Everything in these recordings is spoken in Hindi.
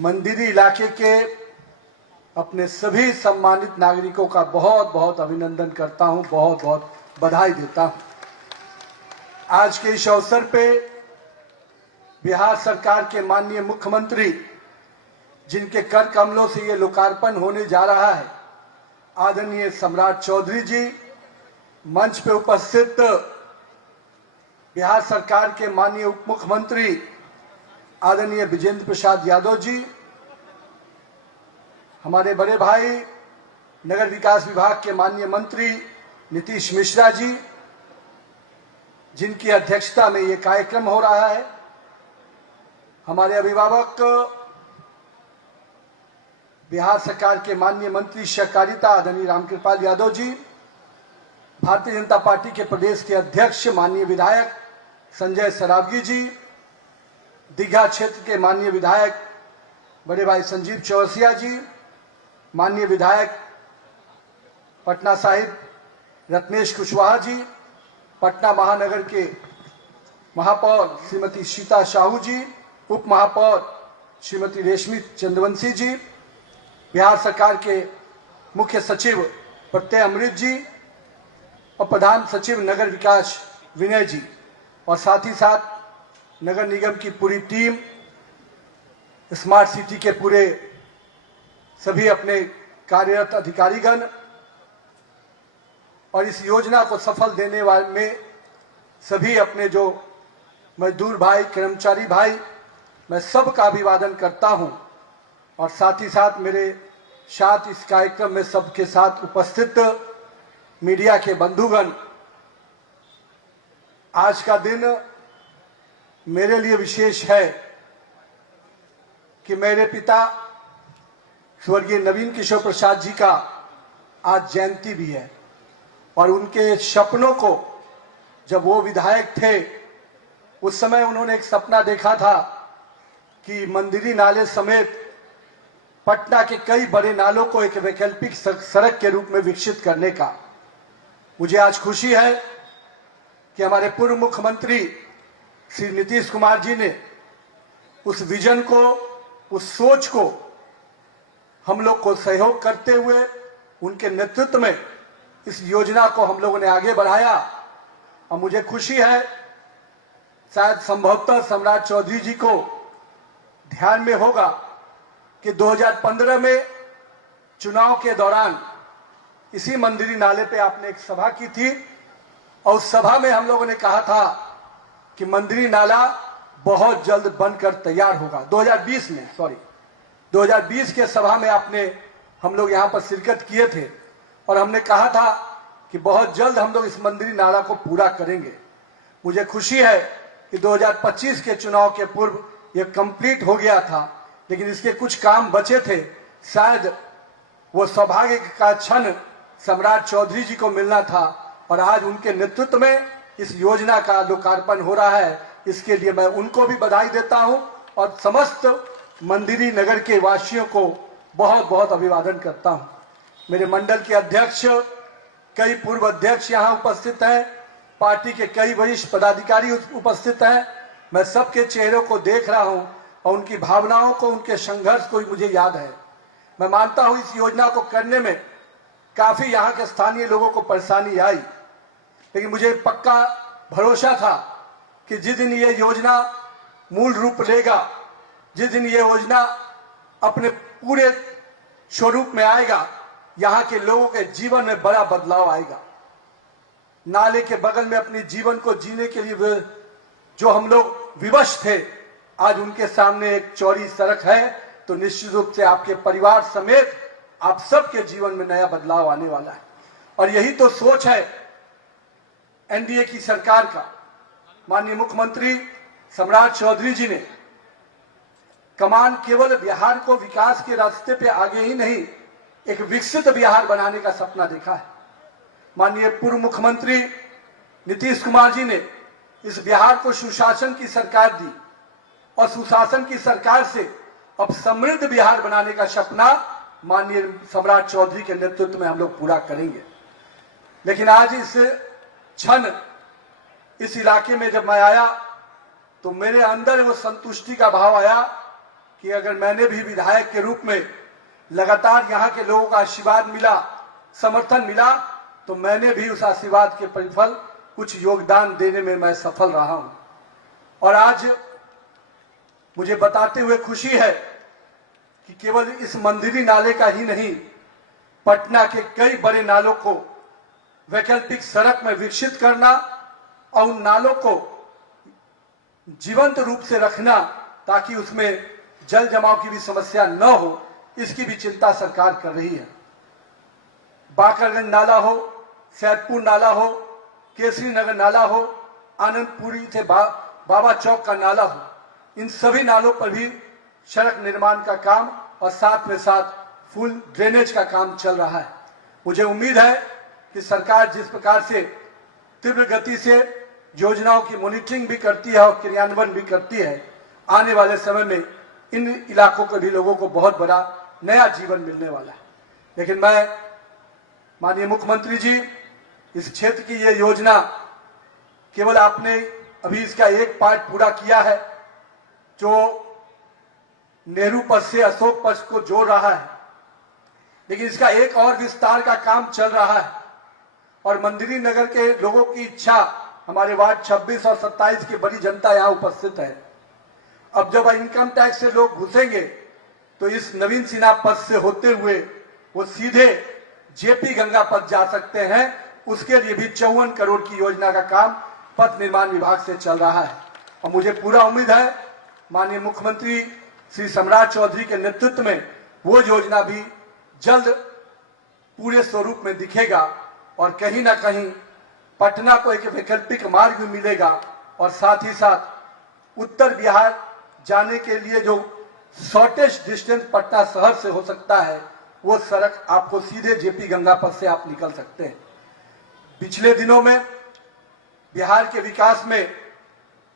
मंदिरी इलाके के अपने सभी सम्मानित नागरिकों का बहुत बहुत अभिनंदन करता हूं, बहुत बहुत बधाई देता हूं। आज के इस अवसर पे बिहार सरकार के माननीय मुख्यमंत्री, जिनके कर कमलों से ये लोकार्पण होने जा रहा है, आदरणीय सम्राट चौधरी जी, मंच पे उपस्थित बिहार सरकार के माननीय उप मुख्यमंत्री आदरणीय विजेंद्र प्रसाद यादव जी, हमारे बड़े भाई नगर विकास विभाग के माननीय मंत्री नीतीश मिश्रा जी, जिनकी अध्यक्षता में ये कार्यक्रम हो रहा है, हमारे अभिभावक बिहार सरकार के माननीय मंत्री सहकारिता आदरणीय रामकृपाल यादव जी, भारतीय जनता पार्टी के प्रदेश के अध्यक्ष माननीय विधायक संजय सरावगी जी, दीघा क्षेत्र के माननीय विधायक बड़े भाई संजीव चौरसिया जी, माननीय विधायक पटना साहिब रत्नेश कुशवाहा जी, पटना महानगर के महापौर श्रीमती सीता साहू जी, उप महापौर श्रीमती रेशमी चंद्रवंशी जी, बिहार सरकार के मुख्य सचिव प्रत्यय अमृत जी और प्रधान सचिव नगर विकास विनय जी, और साथ ही साथ नगर निगम की पूरी टीम, स्मार्ट सिटी के पूरे सभी अपने कार्यरत अधिकारीगण, और इस योजना को सफल देने वाले में सभी अपने जो मजदूर भाई, कर्मचारी भाई, मैं सबका अभिवादन करता हूं। और साथ ही साथ मेरे साथ इस कार्यक्रम में सबके साथ उपस्थित मीडिया के बंधुगण, आज का दिन मेरे लिए विशेष है कि मेरे पिता स्वर्गीय नवीन किशोर प्रसाद जी का आज जयंती भी है, और उनके सपनों को, जब वो विधायक थे उस समय उन्होंने एक सपना देखा था कि मंदिरी नाले समेत पटना के कई बड़े नालों को एक वैकल्पिक सड़क के रूप में विकसित करने का। मुझे आज खुशी है कि हमारे पूर्व मुख्यमंत्री श्री नीतीश कुमार जी ने उस विजन को, उस सोच को हम लोग को सहयोग करते हुए उनके नेतृत्व में इस योजना को हम लोगों ने आगे बढ़ाया। और मुझे खुशी है, शायद संभवतः सम्राट चौधरी जी को ध्यान में होगा कि 2015 में चुनाव के दौरान इसी मंदिरी नाले पे आपने एक सभा की थी, और उस सभा में हम लोगों ने कहा था कि मंदिरी नाला बहुत जल्द बनकर तैयार होगा। 2020 के सभा में आपने, हम लोग यहां पर शिरकत किए थे, और हमने कहा था कि बहुत जल्द हम लोग इस मंदिरी नाला को पूरा करेंगे। मुझे खुशी है कि 2025 के चुनाव के पूर्व यह कंप्लीट हो गया था, लेकिन इसके कुछ काम बचे थे। शायद वो सौभाग्य का क्षण सम्राट चौधरी जी को मिलना था, और आज उनके नेतृत्व में इस योजना का लोकार्पण हो रहा है। इसके लिए मैं उनको भी बधाई देता हूं, और समस्त मंदिरी नगर के वासियों को बहुत बहुत अभिवादन करता हूं। मेरे मंडल के अध्यक्ष, कई पूर्व अध्यक्ष यहां उपस्थित हैं, पार्टी के कई वरिष्ठ पदाधिकारी उपस्थित हैं। मैं सबके चेहरों को देख रहा हूं और उनकी भावनाओं को, उनके संघर्ष को मुझे याद है। मैं मानता हूं इस योजना को करने में काफी यहां के स्थानीय लोगों को परेशानी आई, लेकिन मुझे पक्का भरोसा था कि जिस दिन ये योजना मूल रूप लेगा, जिस दिन ये योजना अपने पूरे स्वरूप में आएगा, यहाँ के लोगों के जीवन में बड़ा बदलाव आएगा। नाले के बगल में अपने जीवन को जीने के लिए जो हम लोग विवश थे, आज उनके सामने एक चौड़ी सड़क है, तो निश्चित रूप से आपके परिवार समेत आप सबके जीवन में नया बदलाव आने वाला है। और यही तो सोच है एनडीए की सरकार का। माननीय मुख्यमंत्री सम्राट चौधरी जी ने कमान केवल बिहार को विकास के रास्ते पे आगे ही नहीं, एक विकसित बिहार बनाने का सपना देखा है। माननीय पूर्व मुख्यमंत्री नीतीश कुमार जी ने इस बिहार को सुशासन की सरकार दी, और सुशासन की सरकार से अब समृद्ध बिहार बनाने का सपना माननीय सम्राट चौधरी के नेतृत्व में हम लोग पूरा करेंगे। लेकिन आज इस क्षण इस इलाके में जब मैं आया तो मेरे अंदर वो संतुष्टि का भाव आया कि अगर मैंने भी विधायक के रूप में लगातार यहाँ के लोगों का आशीर्वाद मिला, समर्थन मिला, तो मैंने भी उस आशीर्वाद के परिफल कुछ योगदान देने में मैं सफल रहा हूं। और आज मुझे बताते हुए खुशी है कि केवल इस मंदिरी नाले का ही नहीं, पटना के कई बड़े नालों को वैकल्पिक सड़क में विकसित करना और उन नालों को जीवंत रूप से रखना ताकि उसमें जल जमाव की भी समस्या न हो, इसकी भी चिंता सरकार कर रही है। बाकरगंज नाला हो, सैदपुर नाला हो, केसरी नगर नाला हो, आनंदपुरी से बाबा चौक का नाला हो, इन सभी नालों पर भी सड़क निर्माण का काम और साथ में साथ फुल ड्रेनेज का काम चल रहा है। मुझे उम्मीद है कि सरकार जिस प्रकार से तीव्र गति से योजनाओं की मॉनिटरिंग भी करती है और क्रियान्वयन भी करती है, आने वाले समय में इन इलाकों के भी लोगों को बहुत बड़ा नया जीवन मिलने वाला है। लेकिन मैं माननीय मुख्यमंत्री जी, इस क्षेत्र की ये योजना केवल आपने अभी इसका एक पार्ट पूरा किया है जो नेहरू पथ से अशोक पथ को जोड़ रहा है, लेकिन इसका एक और विस्तार का काम चल रहा है। और मंदिरी नगर के लोगों की इच्छा, हमारे वार्ड 26 और 27 की बड़ी जनता यहाँ उपस्थित है। अब जब इनकम टैक्स से लोग घुसेंगे तो इस नवीन सिन्हा पथ से होते हुए वो सीधे जेपी गंगा पथ जा सकते हैं। उसके लिए भी 54 करोड़ की योजना का काम पथ निर्माण विभाग से चल रहा है। और मुझे पूरा उम्मीद है माननीय मुख्यमंत्री श्री सम्राट चौधरी के नेतृत्व में वो योजना भी जल्द पूरे स्वरूप में दिखेगा और कहीं ना कहीं पटना को एक वैकल्पिक मार्ग भी मिलेगा। और साथ ही साथ उत्तर बिहार जाने के लिए जो शॉर्टेस्ट डिस्टेंस पटना शहर से हो सकता है, वो सड़क आपको सीधे जेपी गंगा पथ से आप निकल सकते हैं। पिछले दिनों में बिहार के विकास में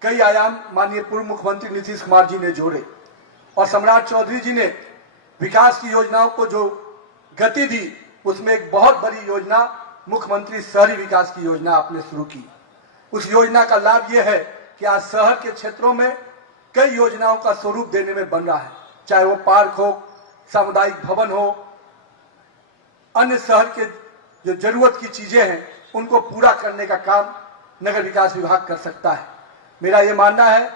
कई आयाम माननीय पूर्व मुख्यमंत्री नीतीश कुमार जी ने जोड़े और सम्राट चौधरी जी ने विकास की योजनाओं को जो गति दी, उसमें एक बहुत बड़ी योजना मुख्यमंत्री शहरी विकास की योजना आपने शुरू की। उस योजना का लाभ यह है कि आज शहर के क्षेत्रों में कई योजनाओं का स्वरूप देने में बन रहा है, चाहे वो पार्क हो, सामुदायिक भवन हो, अन्य शहर के जो जरूरत की चीजें हैं उनको पूरा करने का काम नगर विकास विभाग कर सकता है। मेरा ये मानना है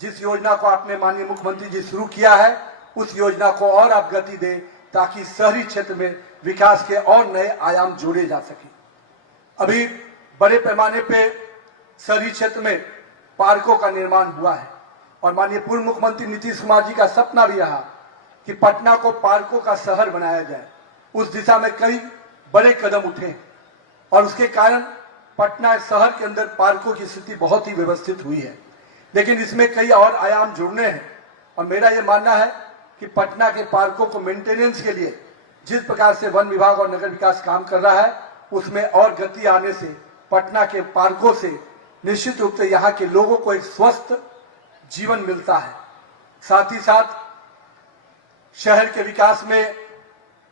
जिस योजना को आपने माननीय मुख्यमंत्री जी शुरू किया है, उस योजना को और आप गति दें ताकि शहरी क्षेत्र में विकास के और नए आयाम जोड़े जा सके। अभी बड़े पैमाने पे शहरी क्षेत्र में पार्कों का निर्माण हुआ है और माननीय पूर्व मुख्यमंत्री नीतीश कुमार जी का सपना भी रहा कि पटना को पार्कों का शहर बनाया जाए। उस दिशा में कई बड़े कदम उठे और उसके कारण पटना शहर के अंदर पार्कों की स्थिति बहुत ही व्यवस्थित हुई है। लेकिन इसमें कई और आयाम जुड़ने हैं और मेरा यह मानना है कि पटना के पार्कों को मेंटेनेंस के लिए जिस प्रकार से वन विभाग और नगर विकास काम कर रहा है, उसमें और गति आने से पटना के पार्कों से निश्चित रूप से यहाँ के लोगों को एक स्वस्थ जीवन मिलता है। साथ ही साथ शहर के विकास में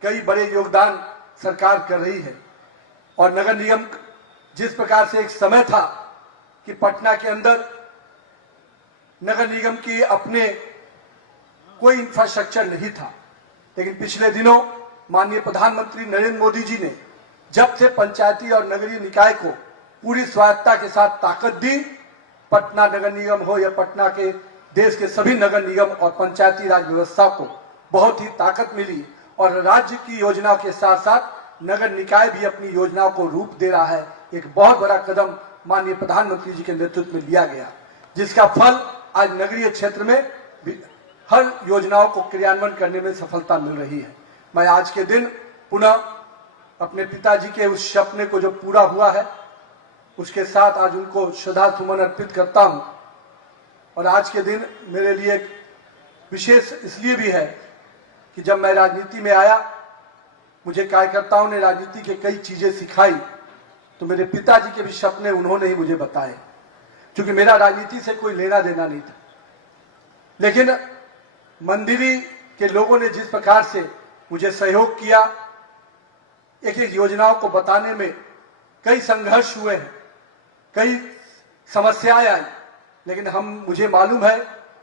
कई बड़े योगदान सरकार कर रही है और नगर निगम जिस प्रकार से एक समय था कि पटना के अंदर नगर निगम की अपने कोई इंफ्रास्ट्रक्चर नहीं था, लेकिन पिछले दिनों माननीय प्रधानमंत्री नरेंद्र मोदी जी ने जब से पंचायती और नगरीय निकाय को पूरी स्वायत्तता के साथ ताकत दी, पटना नगर निगम हो या पटना के देश के सभी नगर निगम और पंचायती राज व्यवस्था को बहुत ही ताकत मिली और राज्य की योजनाओं के साथ साथ नगर निकाय भी अपनी योजनाओं को रूप दे रहा है। एक बहुत बड़ा कदम माननीय प्रधानमंत्री जी के नेतृत्व में लिया गया, जिसका फल आज नगरीय क्षेत्र में हर योजनाओं को क्रियान्वयन करने में सफलता मिल रही है। मैं आज के दिन पुनः अपने पिताजी के उस सपने को जो पूरा हुआ है, उसके साथ आज उनको श्रद्धा सुमन अर्पित करता हूं। और आज के दिन मेरे लिए एक विशेष इसलिए भी है कि जब मैं राजनीति में आया, मुझे कार्यकर्ताओं ने राजनीति के कई चीजें सिखाई, तो मेरे पिताजी के भी सपने उन्होंने ही मुझे बताए, क्योंकि मेरा राजनीति से कोई लेना देना नहीं था। लेकिन मंदिरी के लोगों ने जिस प्रकार से मुझे सहयोग किया, एक एक योजनाओं को बताने में कई संघर्ष हुए हैं, कई समस्याएं आई, लेकिन मुझे मालूम है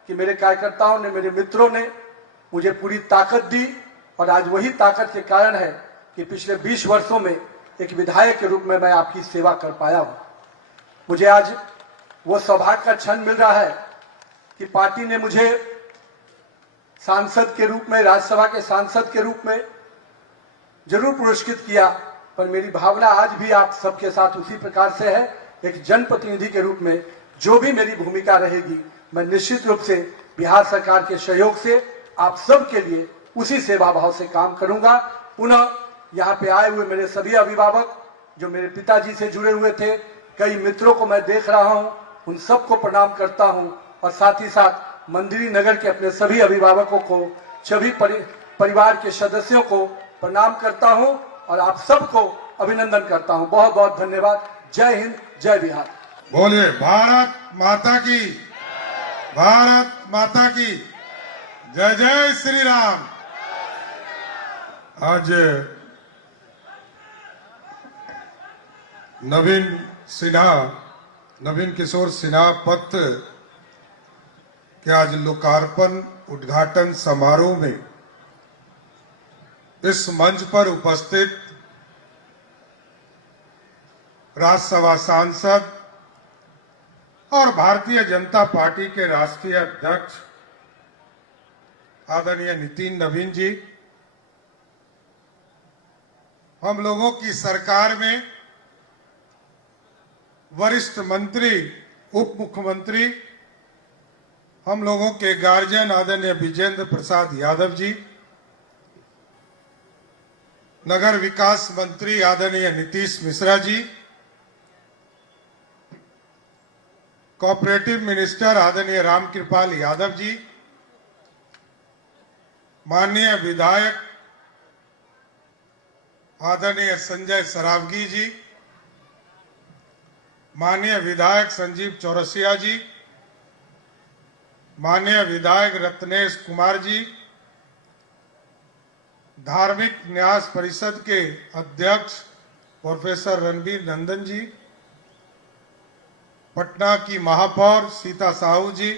कि मेरे कार्यकर्ताओं ने, मेरे मित्रों ने मुझे पूरी ताकत दी और आज वही ताकत के कारण है कि पिछले 20 वर्षों में एक विधायक के रूप में मैं आपकी सेवा कर पाया हूं। मुझे आज वो सौभाग्य का क्षण मिल रहा है कि पार्टी ने मुझे सांसद के रूप में, राज्यसभा के सांसद के रूप में जरूर पुरस्कृत किया, पर मेरी भावना आज भी आप सबके साथ उसी प्रकार से है। एक जनप्रतिनिधि के रूप में जो भी मेरी भूमिका रहेगी, मैं निश्चित रूप से बिहार सरकार के सहयोग से आप सब के लिए उसी सेवा भाव से काम करूंगा। पुनः यहाँ पे आए हुए मेरे सभी अभिभावक जो मेरे पिताजी से जुड़े हुए थे, कई मित्रों को मैं देख रहा हूँ, उन सबको प्रणाम करता हूँ और साथ ही साथ मंदिरी नगर के अपने सभी अभिभावकों को, सभी परिवार के सदस्यों को प्रणाम करता हूँ और आप सबको अभिनंदन करता हूँ। बहुत बहुत धन्यवाद। जय हिंद, जय बिहार। बोलिए भारत माता की, भारत माता की जय। जय श्री राम। आज नवीन किशोर सिन्हा पत्र के आज लोकार्पण उद्घाटन समारोह में इस मंच पर उपस्थित राज्यसभा सांसद और भारतीय जनता पार्टी के राष्ट्रीय अध्यक्ष आदरणीय नितिन नवीन जी, हम लोगों की सरकार में वरिष्ठ मंत्री, उप मुख्यमंत्री, हम लोगों के गार्जियन आदरणीय विजेंद्र प्रसाद यादव जी, नगर विकास मंत्री आदरणीय नीतीश मिश्रा जी, कोऑपरेटिव मिनिस्टर आदरणीय रामकृपाल यादव जी, माननीय विधायक आदरणीय संजय सरावगी जी, माननीय विधायक संजीव चौरसिया जी, माननीय विधायक रत्नेश कुमार जी, धार्मिक न्यास परिषद के अध्यक्ष प्रोफेसर रणबीर नंदन जी, पटना की महापौर सीता साहू जी,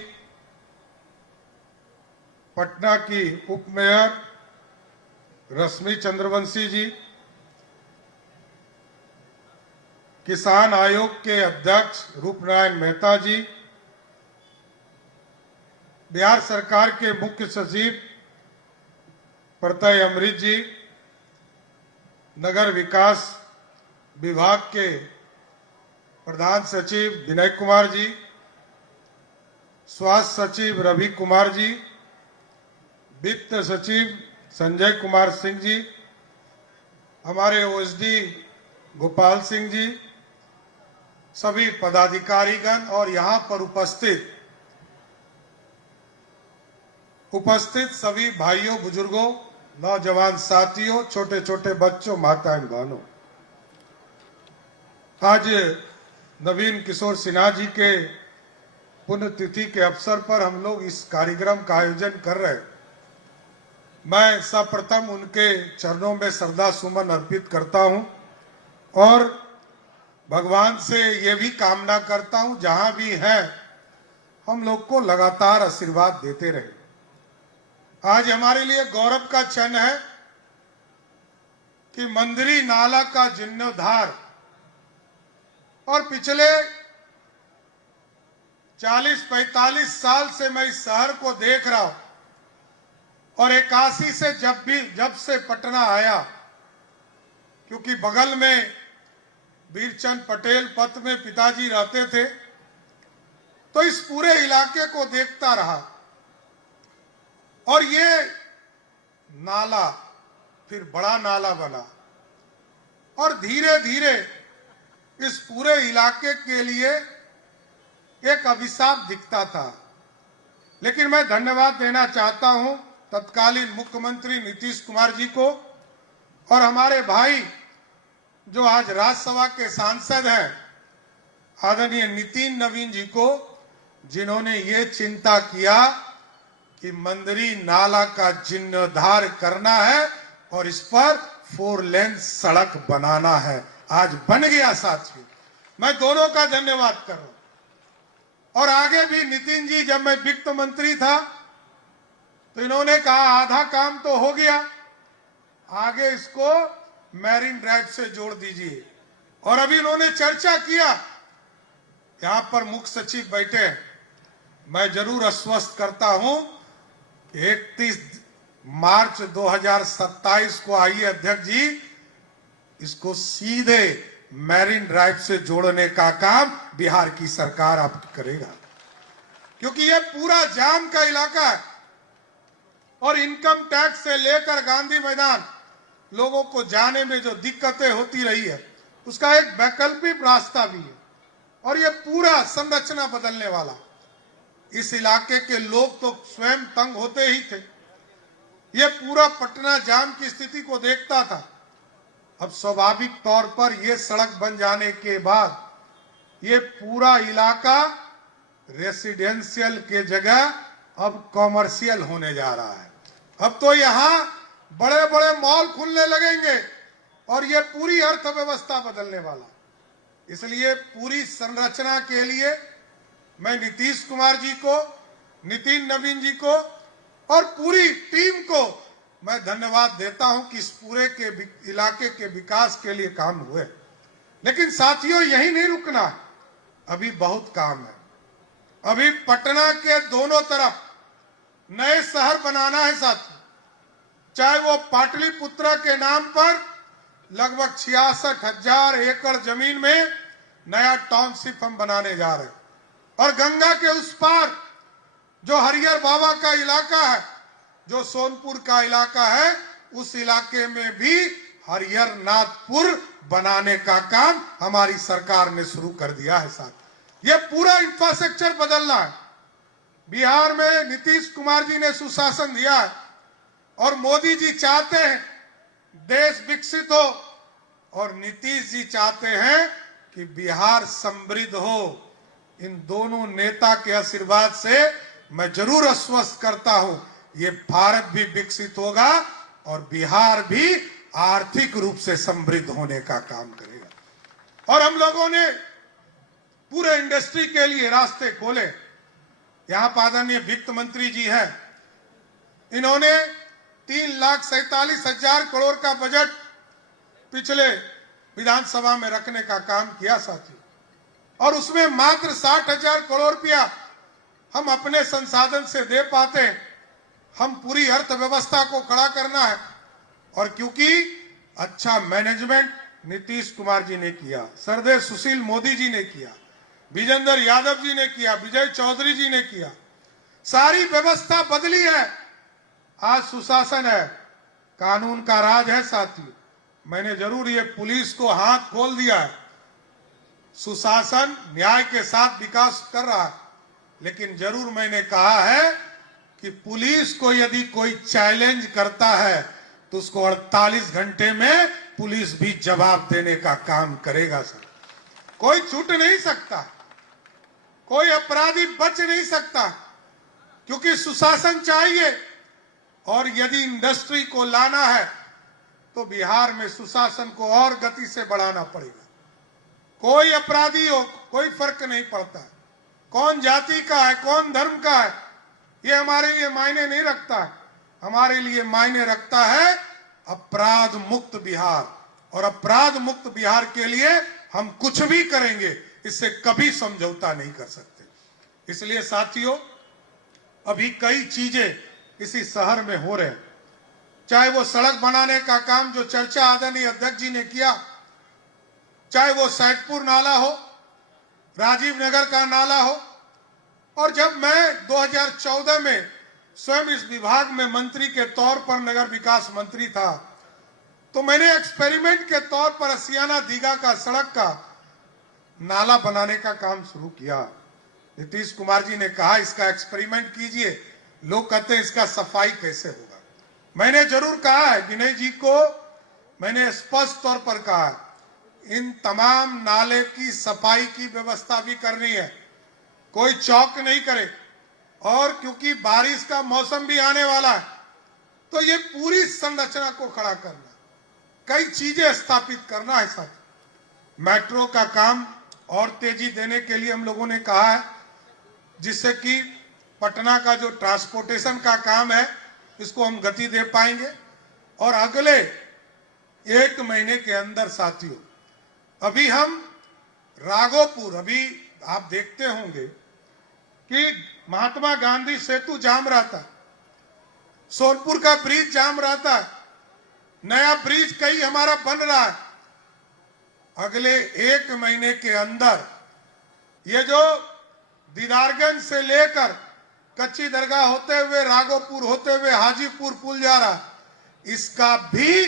पटना की उप मेयर रश्मि चंद्रवंशी जी, किसान आयोग के अध्यक्ष रूपनारायण मेहता जी, बिहार सरकार के मुख्य सचिव प्रत्यय अमृत जी, नगर विकास विभाग के प्रधान सचिव विनय कुमार जी, स्वास्थ्य सचिव रवि कुमार जी, वित्त सचिव संजय कुमार सिंह जी, हमारे ओएसडी गोपाल सिंह जी, सभी पदाधिकारीगण और यहाँ पर उपस्थित सभी भाइयों, बुजुर्गों, नौजवान साथियों, छोटे छोटे बच्चों, माताएं, बहनों, आज नवीन किशोर सिन्हा जी के पुण्यतिथि के अवसर पर हम लोग इस कार्यक्रम का आयोजन कर रहे हैं। मैं सर्वप्रथम उनके चरणों में श्रद्धा सुमन अर्पित करता हूं और भगवान से ये भी कामना करता हूं जहां भी हैं हम लोग को लगातार आशीर्वाद देते रहे। आज हमारे लिए गौरव का क्षण है कि मंदिरी नाला का जीर्णोद्धार और पिछले 40-45 साल से मैं इस शहर को देख रहा हूं और 81 से जब से पटना आया, क्योंकि बगल में वीरचंद पटेल पथ में पिताजी रहते थे, तो इस पूरे इलाके को देखता रहा और ये नाला फिर बड़ा नाला बना और धीरे धीरे इस पूरे इलाके के लिए एक अभिशाप दिखता था। लेकिन मैं धन्यवाद देना चाहता हूं तत्कालीन मुख्यमंत्री नीतीश कुमार जी को और हमारे भाई जो आज राज्यसभा के सांसद हैं आदरणीय नितिन नवीन जी को, जिन्होंने ये चिंता किया कि मंदिरी नाला का जीर्णोद्धार करना है और इस पर 4 लेन सड़क बनाना है। आज बन गया साथियों, मैं दोनों का धन्यवाद कर रहा हूं। और आगे भी नितिन जी, जब मैं वित्त मंत्री था तो इन्होंने कहा आधा काम तो हो गया, आगे इसको मैरीन ड्राइव से जोड़ दीजिए। और अभी इन्होंने चर्चा किया, यहां पर मुख्य सचिव बैठे हैं, मैं जरूर आश्वस्त करता हूं कि 31 मार्च 2027 को आइए अध्यक्ष जी, इसको सीधे मैरीन ड्राइव से जोड़ने का काम बिहार की सरकार अब करेगा, क्योंकि ये पूरा जाम का इलाका है और इनकम टैक्स से लेकर गांधी मैदान लोगों को जाने में जो दिक्कतें होती रही है, उसका एक वैकल्पिक रास्ता भी है और ये पूरा संरचना बदलने वाला। इस इलाके के लोग तो स्वयं तंग होते ही थे, ये पूरा पटना जाम की स्थिति को देखता था। अब स्वाभाविक तौर पर यह सड़क बन जाने के बाद ये पूरा इलाका रेसिडेंशियल के जगह अब कॉमर्शियल होने जा रहा है। अब तो यहाँ बड़े बड़े मॉल खुलने लगेंगे और ये पूरी अर्थव्यवस्था बदलने वाला। इसलिए पूरी संरचना के लिए मैं नीतीश कुमार जी को, नितिन नवीन जी को और पूरी टीम को मैं धन्यवाद देता हूं कि इस पूरे के इलाके के विकास के लिए काम हुए। लेकिन साथियों, यही नहीं रुकना है, अभी बहुत काम है। अभी पटना के दोनों तरफ नए शहर बनाना है साथियों, चाहे वो पाटलिपुत्रा के नाम पर लगभग 66,000 एकड़ जमीन में नया टाउनशिप हम बनाने जा रहे हैं, और गंगा के उस पार जो हरिहर बाबा का इलाका है, जो सोनपुर का इलाका है, उस इलाके में भी हरिहर नाथपुर बनाने का काम हमारी सरकार ने शुरू कर दिया है। साथ ये पूरा इंफ्रास्ट्रक्चर बदलना है। बिहार में नीतीश कुमार जी ने सुशासन दिया है और मोदी जी चाहते हैं देश विकसित हो, और नीतीश जी चाहते हैं कि बिहार समृद्ध हो। इन दोनों नेता के आशीर्वाद से मैं जरूर आश्वस्त करता हूं, ये भारत भी विकसित होगा और बिहार भी आर्थिक रूप से समृद्ध होने का काम करेगा। और हम लोगों ने पूरे इंडस्ट्री के लिए रास्ते खोले। यहां पर आदरणीय वित्त मंत्री जी हैं, इन्होंने 3,47,000 करोड़ का बजट पिछले विधानसभा में रखने का काम किया साथियों, और उसमें मात्र 60,000 करोड़ रुपया हम अपने संसाधन से दे पाते हैं। हम पूरी अर्थव्यवस्था को खड़ा करना है, और क्योंकि अच्छा मैनेजमेंट नीतीश कुमार जी ने किया, सरदेव सुशील मोदी जी ने किया, विजेंद्र यादव जी ने किया, विजय चौधरी जी ने किया, सारी व्यवस्था बदली है। आज सुशासन है, कानून का राज है साथियों। मैंने जरूर ये पुलिस को हाथ खोल दिया है, सुशासन न्याय के साथ विकास कर रहा है, लेकिन जरूर मैंने कहा है कि पुलिस को यदि कोई चैलेंज करता है तो उसको 48 घंटे में पुलिस भी जवाब देने का काम करेगा। सर, कोई छूट नहीं सकता, कोई अपराधी बच नहीं सकता, क्योंकि सुशासन चाहिए। और यदि इंडस्ट्री को लाना है तो बिहार में सुशासन को और गति से बढ़ाना पड़ेगा। कोई अपराधी हो, कोई फर्क नहीं पड़ता, कौन जाति का है, कौन धर्म का है, ये हमारे लिए मायने नहीं रखता है। हमारे लिए मायने रखता है अपराध मुक्त बिहार, और अपराध मुक्त बिहार के लिए हम कुछ भी करेंगे, इससे कभी समझौता नहीं कर सकते। इसलिए साथियों, अभी कई चीजें इसी शहर में हो रहे हैं, चाहे वो सड़क बनाने का काम जो चर्चा आदरणीय अध्यक्ष जी ने किया, चाहे वो सैदपुर नाला हो, राजीव नगर का नाला हो। और जब मैं 2014 में स्वयं इस विभाग में मंत्री के तौर पर नगर विकास मंत्री था, तो मैंने एक्सपेरिमेंट के तौर पर असियाना दीघा का सड़क का नाला बनाने का काम शुरू किया। नीतीश कुमार जी ने कहा इसका एक्सपेरिमेंट कीजिए, लोग कहते हैं इसका सफाई कैसे होगा। मैंने जरूर कहा है, विनय जी को मैंने स्पष्ट तौर पर कहा है, इन तमाम नाले की सफाई की व्यवस्था भी करनी है, कोई चौक नहीं करे। और क्योंकि बारिश का मौसम भी आने वाला है, तो ये पूरी संरचना को खड़ा करना, कई चीजें स्थापित करना है। साथ मेट्रो का काम और तेजी देने के लिए हम लोगों ने कहा है, जिससे कि पटना का जो ट्रांसपोर्टेशन का काम है इसको हम गति दे पाएंगे। और अगले 1 महीने के अंदर साथियों, अभी हम राघोपुर, अभी आप देखते होंगे कि महात्मा गांधी सेतु जाम रहा था, सोनपुर का ब्रिज जाम रहा था, नया ब्रिज कई हमारा बन रहा है। अगले 1 महीने के अंदर ये जो दीदारगंज से लेकर कच्ची दरगाह होते हुए राघोपुर होते हुए हाजीपुर पुल जा रहा, इसका भी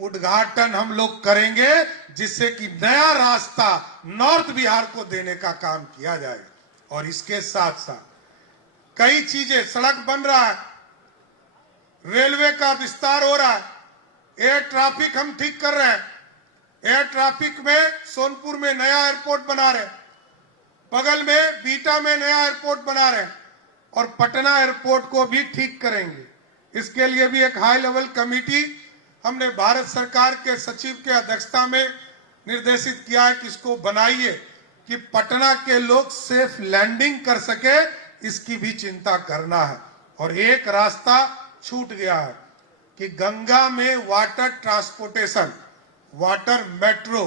उद्घाटन हम लोग करेंगे, जिससे कि नया रास्ता नॉर्थ बिहार को देने का काम किया जाएगा। और इसके साथ साथ कई चीजें, सड़क बन रहा है, रेलवे का विस्तार हो रहा है, एयर ट्रैफिक हम ठीक कर रहे हैं। एयर ट्रैफिक में सोनपुर में नया एयरपोर्ट बना रहे हैं, बगल में बीटा में नया एयरपोर्ट बना रहे हैं, और पटना एयरपोर्ट को भी ठीक करेंगे। इसके लिए भी एक हाई लेवल कमेटी हमने भारत सरकार के सचिव के अध्यक्षता में निर्देशित किया है कि इसको बनाइए कि पटना के लोग सेफ लैंडिंग कर सके, इसकी भी चिंता करना है। और एक रास्ता छूट गया है कि गंगा में वाटर ट्रांसपोर्टेशन, वाटर मेट्रो,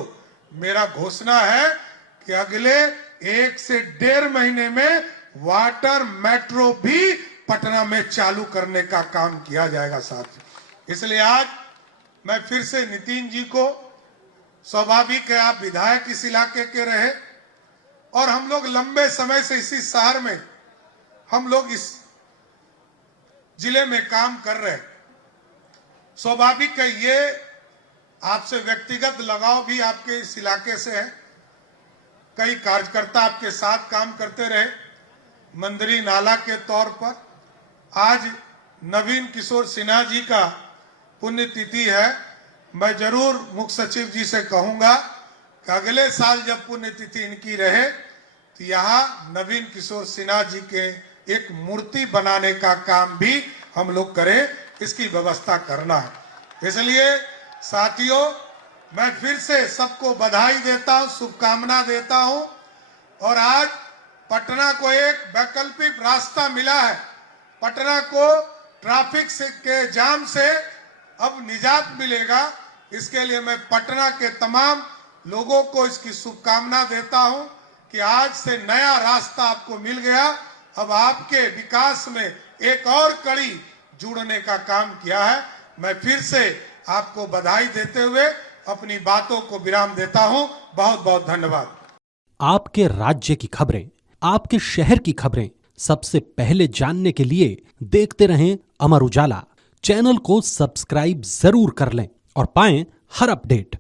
मेरा घोषणा है कि अगले 1 से 1.5 महीने में वाटर मेट्रो भी पटना में चालू करने का काम किया जाएगा साथियों। इसलिए आज मैं फिर से नितिन जी को, स्वाभाविक है आप विधायक इस इलाके के रहे और हम लोग लंबे समय से इसी शहर में, हम लोग इस जिले में काम कर रहे हैं। स्वाभाविक है ये आपसे व्यक्तिगत लगाव भी आपके इस इलाके से है, कई कार्यकर्ता आपके साथ काम करते रहे। मंदिरी नाला के तौर पर आज नवीन किशोर सिन्हा जी का पुण्यतिथि है। मैं जरूर मुख्य सचिव जी से कहूंगा कि अगले साल जब पुण्यतिथि इनकी रहे तो यहाँ नवीन किशोर सिन्हा जी के एक मूर्ति बनाने का काम भी हम लोग करें, इसकी व्यवस्था करना है। इसलिए साथियों, मैं फिर से सबको बधाई देता हूं, शुभकामना देता हूं। और आज पटना को एक वैकल्पिक रास्ता मिला है, पटना को ट्रैफिक के जाम से अब निजात मिलेगा। इसके लिए मैं पटना के तमाम लोगों को इसकी शुभकामना देता हूं कि आज से नया रास्ता आपको मिल गया। अब आपके विकास में एक और कड़ी जुड़ने का काम किया है। मैं फिर से आपको बधाई देते हुए अपनी बातों को विराम देता हूं। बहुत बहुत धन्यवाद। आपके राज्य की खबरें, आपके शहर की खबरें सबसे पहले जानने के लिए देखते रहें अमर उजाला। चैनल को सब्सक्राइब जरूर कर लें और पाएं हर अपडेट।